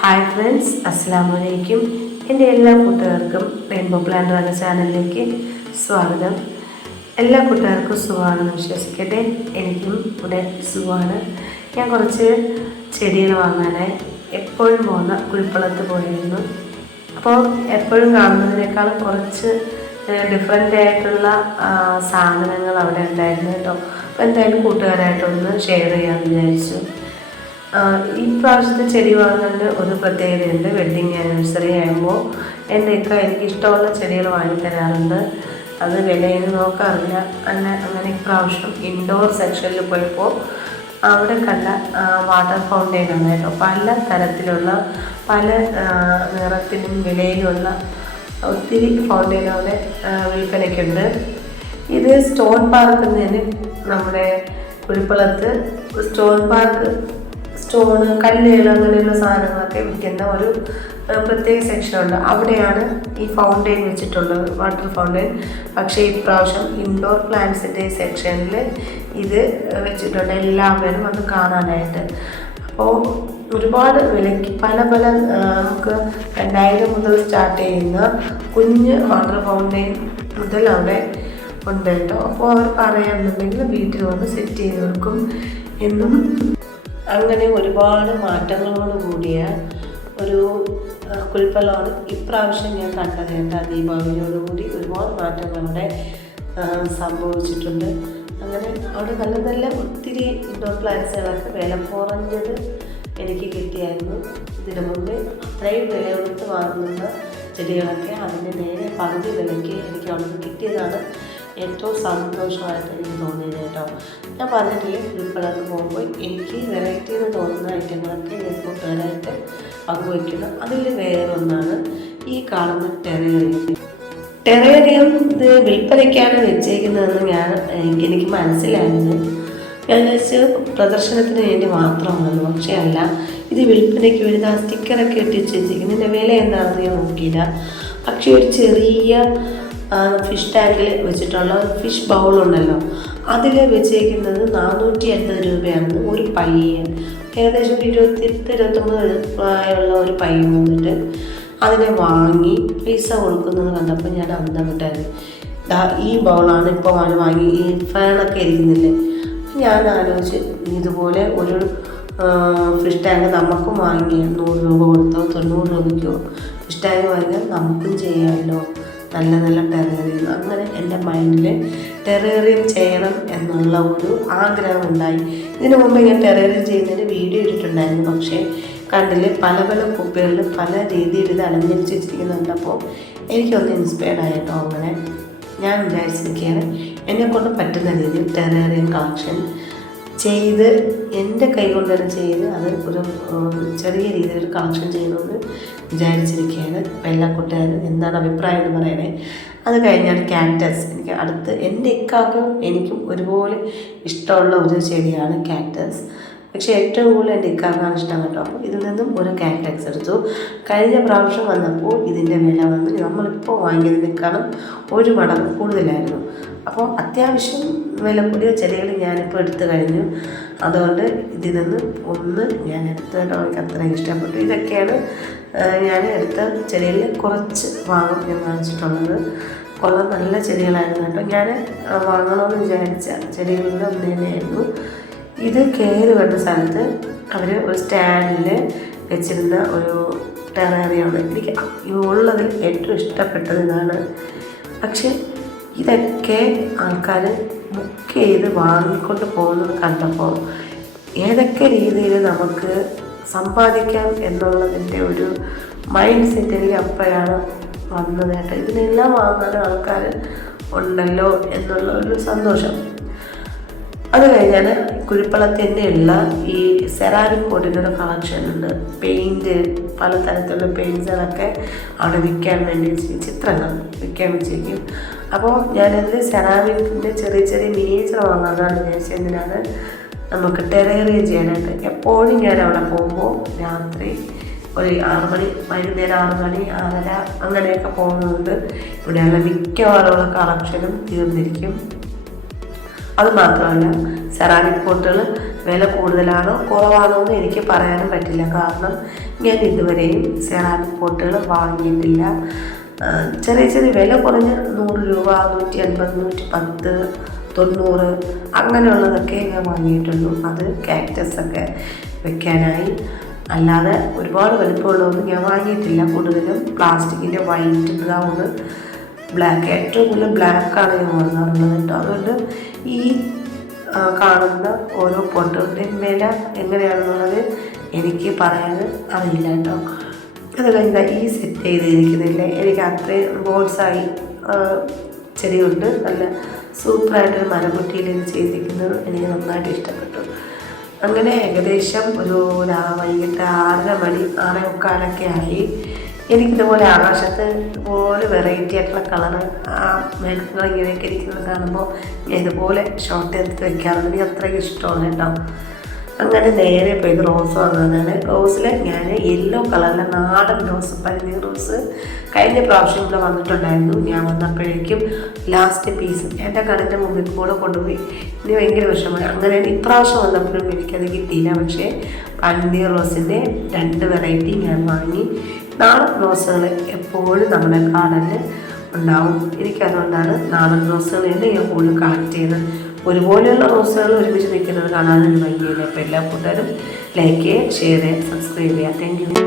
Hi friends, അസ്സാം വലൈക്കും. എൻ്റെ എല്ലാ കൂട്ടുകാർക്കും റെയിൻബോ പ്ലാന്റർ എന്ന ചാനലിലേക്ക് സ്വാഗതം. എല്ലാ കൂട്ടുകാർക്കും സുഖമാണെന്ന് വിശ്വസിക്കട്ടെ. എനിക്കും ഇവിടെ സുഖമാണ്. ഞാൻ കുറച്ച് ചെടികൾ വാങ്ങാനായി എപ്പോഴും പോകുന്ന കുഴിപ്പള്ളത്ത് പോയിരുന്നു. അപ്പോൾ എപ്പോഴും കാണുന്നതിനേക്കാളും കുറച്ച് ഡിഫറെൻ്റ് ആയിട്ടുള്ള സാധനങ്ങൾ അവിടെ ഉണ്ടായിരുന്നു കേട്ടോ. അപ്പോൾ എന്തായാലും കൂട്ടുകാരായിട്ടൊന്ന് ഷെയർ ചെയ്യാമെന്ന് വിചാരിച്ചു. ഈ പ്രാവശ്യത്തെ ചെടി വാങ്ങുന്നതിന് ഒരു പ്രത്യേകതയുണ്ട്. വെഡ്ഡിങ് ആനിവേഴ്സറി ആകുമ്പോൾ എൻ്റെയൊക്കെ എനിക്കിഷ്ടമുള്ള ചെടികൾ വാങ്ങിത്തരാറുണ്ട്. അത് വിലയിൽ നോക്കാറില്ല. അങ്ങനെ ഇപ്രാവശ്യം ഇൻഡോർ സെക്ഷനിൽ പോയപ്പോൾ അവിടെ കണ്ട വാട്ടർ ഫൗണ്ടെയിനാണ് കേട്ടോ. പല തരത്തിലുള്ള പല നിറത്തിലും വിലയിലുള്ള ഒത്തിരി ഫൗണ്ടെയിൻ അവിടെ വിൽപ്പനയ്ക്കുണ്ട്. ഇത് സ്റ്റോൺ പാർക്ക് തന്നെ നമ്മുടെ കുഴിപ്പള്ളത്ത് സ്റ്റോണ് കല്ലുകൾ അങ്ങനെയുള്ള സാധനങ്ങളൊക്കെ വിൽക്കുന്ന ഒരു പ്രത്യേക സെക്ഷനുണ്ട്. അവിടെയാണ് ഈ ഫൗണ്ടെയിൻ വെച്ചിട്ടുള്ളത്, വാട്ടർ ഫൗണ്ടെയിൻ. പക്ഷേ ഇപ്രാവശ്യം ഇൻഡോർ പ്ലാന്റ്സിൻ്റെ സെക്ഷനിൽ ഇത് വെച്ചിട്ടുണ്ട്. എല്ലാവരും അത് കാണാനായിട്ട്. അപ്പോൾ ഒരുപാട് വിലയ്ക്ക് പല നമുക്ക് 2000 മുതൽ സ്റ്റാർട്ട് ചെയ്യുന്ന കുഞ്ഞ് വാട്ടർ ഫൗണ്ടെയിൻ മുതൽ അവിടെ ഉണ്ട് കേട്ടോ. അപ്പോൾ അവർ പറയാമെന്നുണ്ടെങ്കിൽ വീട്ടിൽ വന്ന് സെറ്റ് ചെയ്ത് കൊടുക്കും എന്നും. അങ്ങനെ ഒരുപാട് മാറ്റങ്ങളോട് കൂടിയ ഒരു കുഴിപ്പള്ളമാണ് ഇപ്രാവശ്യം ഞാൻ കണ്ടത് കേട്ടോ. ദീപാവലിയോടുകൂടി ഒരുപാട് മാറ്റങ്ങൾ അവിടെ സംഭവിച്ചിട്ടുണ്ട്. അങ്ങനെ അവിടെ നല്ല നല്ല ഒത്തിരി ഇൻഡോർ പ്ലാന്റ്സുകളൊക്കെ വില കുറഞ്ഞത് എനിക്ക് കിട്ടിയായിരുന്നു. ഇതിനു മുമ്പ് അത്രയും വില കൊടുത്ത് വാങ്ങുന്ന ചെടികളൊക്കെ അതിൻ്റെ നേരെ പകുതി വിലയ്ക്ക് എനിക്ക് അവിടെ നിന്ന് കിട്ടിയതാണ് ഏറ്റവും സന്തോഷമായിട്ട് എനിക്ക് തോന്നിയത് കേട്ടോ. ഞാൻ പറഞ്ഞിട്ടില്ലേ, കുഴിപ്പള്ളത്ത് പോകുമ്പോൾ എനിക്ക് വെറൈറ്റി എന്ന് തോന്നുന്ന ഐറ്റങ്ങളൊക്കെ ഞാൻ കൂട്ടുകാരായിട്ട് പങ്കുവയ്ക്കുന്നു. അതിൽ വേറൊന്നാണ് ഈ കാണുന്ന ടെറേറിയം. ഇത് വിൽപ്പനയ്ക്കാണ് വെച്ചേക്കുന്നതെന്ന് എനിക്ക് മനസ്സിലായിരുന്നു. ഞാൻ വിചാരിച്ച് പ്രദർശനത്തിന് വേണ്ടി മാത്രമാണെന്ന്. പക്ഷേ അല്ല, ഇത് വിൽപ്പനയ്ക്ക് വേണ്ടി ആ സ്റ്റിക്കറൊക്കെ ഇട്ടിച്ച് വെച്ചിരിക്കുന്നു. ഇതിൻ്റെ വില എന്താണെന്ന് ഞാൻ നോക്കിയില്ല. പക്ഷേ ഒരു ചെറിയ ഫിഷ് ടാങ്കിൽ വെച്ചിട്ടുള്ള ഫിഷ് ബൗളുണ്ടല്ലോ, അതിൽ വെച്ചേക്കുന്നത് 480 രൂപയാണ് ഒരു പയ്യൻ. ഏകദേശം 28-29 പ്രായമുള്ള ഒരു പയ്യൻ വന്നിട്ട് അതിനെ വാങ്ങി പൈസ കൊടുക്കുന്നത് കണ്ടപ്പോൾ ഞാൻ അന്തം വിട്ടായിരുന്നു. ഈ ബൗളാണ് ഇപ്പോൾ വാങ്ങി ഈ ഫാനൊക്കെ ഇരിക്കുന്നില്ലേ. ഞാൻ ആലോചിച്ച് ഇതുപോലെ ഒരു ഫിഷ് ടാങ്ക് നമുക്കും വാങ്ങിയ 100 രൂപ കൊടുത്തോ 90 രൂപയ്ക്കോ ഫിഷ് ടാങ്ക് വാങ്ങിയാൽ നമുക്കും ചെയ്യാമല്ലോ നല്ല നല്ല ടെറേറിയം. അങ്ങനെ എൻ്റെ മൈൻഡിൽ ടെറേറിയം ചെയ്യണം എന്നുള്ള ഒരു ആഗ്രഹം ഉണ്ടായി. ഇതിനു മുമ്പ് ഞാൻ ടെറേറിയം ചെയ്യുന്നതിന് വീഡിയോ ഇട്ടിട്ടുണ്ടായിരുന്നു. പക്ഷേ കണ്ടില്ലേ, പല കുപ്പികളിൽ പല രീതിയിൽ ഇത് അലങ്കരിച്ച് വെച്ചിരിക്കുന്നുണ്ടപ്പോൾ എനിക്കൊന്ന് ഇൻസ്പയർഡ് ആയിട്ടോ. അങ്ങനെ ഞാൻ വിചാരിച്ചിരിക്കുകയാണ് എന്നെക്കൊണ്ട് പറ്റുന്ന രീതിയിൽ ടെറേറിയം കളക്ഷൻ ചെയ്ത് എൻ്റെ കൈ കൊണ്ട് തന്നെ ചെയ്ത് അത് ഒരു ചെറിയ രീതിയിൽ കളക്ഷൻ ചെയ്യണമെന്ന് വിചാരിച്ചിരിക്കുകയാണ്. അപ്പോൾ എല്ലാ കൂട്ടുകാരും എന്താണ് അഭിപ്രായം എന്ന് പറയണേ. അത് കഴിഞ്ഞാൽ കാക്ടസ്. എനിക്ക് അടുത്ത് എൻ്റെ ഇക്കാക്കും എനിക്കും ഒരുപോലെ ഇഷ്ടമുള്ള ഒരു ചെടിയാണ് കാക്ടസ്. പക്ഷേ ഏറ്റവും കൂടുതൽ എൻ്റെ ഇക്കാക്കാണ് ഇഷ്ടം കേട്ടോ. അപ്പോൾ ഇതിൽ നിന്നും ഒരു കാക്ടസ് എടുത്തു. കഴിഞ്ഞ പ്രാവശ്യം വന്നപ്പോൾ ഇതിൻ്റെ വില വന്ന് നമ്മളിപ്പോൾ വാങ്ങിയതിനേക്കാളും 1 മടങ്ങ് കൂടുതലായിരുന്നു. അപ്പോൾ അത്യാവശ്യം വില കൂടിയ ചെടികൾ ഞാനിപ്പോൾ എടുത്തു കഴിഞ്ഞു. അതുകൊണ്ട് ഇതിൽ നിന്ന് ഒന്ന് ഞാൻ എടുത്തോ. എനിക്ക് അത്രയും ഇഷ്ടപ്പെട്ടു. ഇതൊക്കെയാണ് ഞാൻ എടുത്ത ചെടികളിൽ കുറച്ച് ഭാഗം ഞാൻ വാങ്ങിച്ചിട്ടുള്ളത്. കൊള്ള നല്ല ചെടികളായിരുന്നു കേട്ടോ. ഞാൻ വാങ്ങണമെന്ന് വിചാരിച്ച ചെടികളിൽ ഒന്ന് തന്നെയായിരുന്നു ഇത്. കയറി വന്ന സ്ഥലത്ത് അവർ ഒരു സ്റ്റാൻഡിൽ വെച്ചിരുന്ന ഒരു ടെറേറിയമാണ്. എനിക്ക് ഉള്ളതിൽ ഏറ്റവും ഇഷ്ടപ്പെട്ടത് ഇതാണ്. പക്ഷേ ഇതൊക്കെ ആൾക്കാർ ബുക്ക് ചെയ്ത് വാങ്ങിക്കൊണ്ട് പോകുന്നത് കണ്ടപ്പോൾ ഏതൊക്കെ രീതിയിൽ നമുക്ക് സമ്പാദിക്കാം എന്നുള്ളതിൻ്റെ ഒരു മൈൻഡ് സെറ്റിൽ അപ്പോഴാണ് വന്നത് കേട്ടോ. ഇതിനെല്ലാം വാങ്ങാൻ ആൾക്കാർ ഉണ്ടല്ലോ എന്നുള്ള ഒരു സന്തോഷം. അത് കഴിഞ്ഞാൽ കുഴിപ്പള്ളത്തിൻ്റെയുള്ള ഈ സെറാമിക് പോട്ടിൻ്റെ ഒരു കളക്ഷൻ ഉണ്ട്. പെയിൻറ്റ്, പലതരത്തിലുള്ള പെയിൻറ്റ്സുകളൊക്കെ അവിടെ വിൽക്കാൻ വേണ്ടി ചിത്രങ്ങൾ വിൽക്കാൻ വെച്ചിരിക്കും. അപ്പോൾ ഞാനതിൽ സെറാമിക്കിൻ്റെ ചെറിയ മിനിയേച്ചർ വാങ്ങാനാണ് വിചാരിച്ചത്. എന്തിനാണ് നമുക്ക് ടെറേറിയം ചെയ്യാനായിട്ട്. എപ്പോഴും ഞാൻ അവിടെ പോകുമ്പോൾ രാത്രി ഒരു 6 മണി, വൈകുന്നേരം 6 മണി 6:30 അങ്ങനെയൊക്കെ പോകുന്നുണ്ട്. ഇവിടെയുള്ള മിക്കവാറുള്ള കളക്ഷനും തീർന്നിരിക്കും. അതുമാത്രമല്ല, സെറാമിക് പോട്ടുകൾ വില കൂടുതലാണോ കുറവാണോ എന്ന് എനിക്ക് പറയാനും പറ്റില്ല. കാരണം ഞാൻ ഇതുവരെയും സെറാമിക് പോട്ടുകൾ വാങ്ങിയിട്ടില്ല. ചെറിയ ചെറിയ വില കുറഞ്ഞ 100 രൂപ, 150, 110, 90 അങ്ങനെയുള്ളതൊക്കെ ഞാൻ വാങ്ങിയിട്ടുള്ളൂ. അത് കാക്ടസൊക്കെ വെക്കാനായി. അല്ലാതെ ഒരുപാട് വലുപ്പമുള്ളതൊന്നും ഞാൻ വാങ്ങിയിട്ടില്ല. കൂടുതലും പ്ലാസ്റ്റിക്കിൻ്റെ വൈറ്റ്, ബ്രൗണ്, ബ്ലാക്ക്, ഏറ്റവും കൂടുതൽ ബ്ലാക്കാണ് ഞാൻ വാങ്ങാറുള്ളത് കേട്ടോ. അതുകൊണ്ട് ഈ കാണുന്ന ഓരോ പോട്ടുകളുടെയും വില എങ്ങനെയാണെന്നുള്ളത് എനിക്ക് പറയാൻ അറിയില്ല കേട്ടോ. അത് കഴിഞ്ഞാൽ ഈ സെറ്റ് ചെയ്തിരിക്കുന്നില്ലേ, എനിക്ക് അത്രയും ബോൾസായി ചെടിയുണ്ട്. നല്ല സൂപ്പറായിട്ടൊരു മരമുട്ടിയിൽ ഇത് ചെയ്തിരിക്കുന്നത് എനിക്ക് നന്നായിട്ട് ഇഷ്ടപ്പെട്ടു. അങ്ങനെ ഏകദേശം ഒരു വൈകിട്ട് 6:30 മണി, 6:45 ആയി. എനിക്കിതുപോലെ ആകാശത്ത് ഇതുപോലെ വെറൈറ്റി ആയിട്ടുള്ള കളറ് മേഘങ്ങൾ ഇങ്ങനെയൊക്കെ ഇരിക്കുന്നത് കാണുമ്പോൾ ഞാൻ ഇതുപോലെ ഷോട്ട് എടുത്ത് വെക്കാറുണ്ട്. എനിക്ക് അത്രയ്ക്ക് ഇഷ്ടമാണ് കേട്ടോ. അങ്ങനെ നേരെ പോയത് റോസ് വാങ്ങാനാണ്. റോസിൽ ഞാൻ യെല്ലോ കളറിലെ നാടൻ റോസ്, പനിനീർ റോസ് കഴിഞ്ഞ പ്രാവശ്യം ഇവിടെ വന്നിട്ടുണ്ടായിരുന്നു. ഞാൻ വന്നപ്പോഴേക്കും ലാസ്റ്റ് പീസ് എൻ്റെ കടൻ്റെ മുമ്പിൽ കൂടെ കൊണ്ടുപോയി. ഇനി ഭയങ്കര വിഷമമായി. അങ്ങനെ ഇപ്രാവശ്യം വന്നപ്പോഴും എനിക്കത് കിട്ടിയില്ല. പക്ഷേ പനിനീർ റോസിൻ്റെ 2 വെറൈറ്റി ഞാൻ വാങ്ങി. നാടൻ റോസുകൾ എപ്പോഴും നമ്മുടെ ഗാർഡനിൽ ഉണ്ടാവും. എനിക്കതുകൊണ്ടാണ് നാടൻ റോസുകൾ തന്നെ ഞാൻ കൂടുതൽ കളക്ട് ചെയ്യുന്നത്. ഒരുപോലെയുള്ള റോസുകൾ ഒരുമിച്ച് നിൽക്കുന്നത് കാണാൻ ഭംഗിയില്ല. അപ്പോൾ എല്ലാ കൂട്ടുകാരും ലൈക്ക് ചെയ്യുക, ഷെയർ ചെയ്യുക, സബ്സ്ക്രൈബ് ചെയ്യുക. Thank you.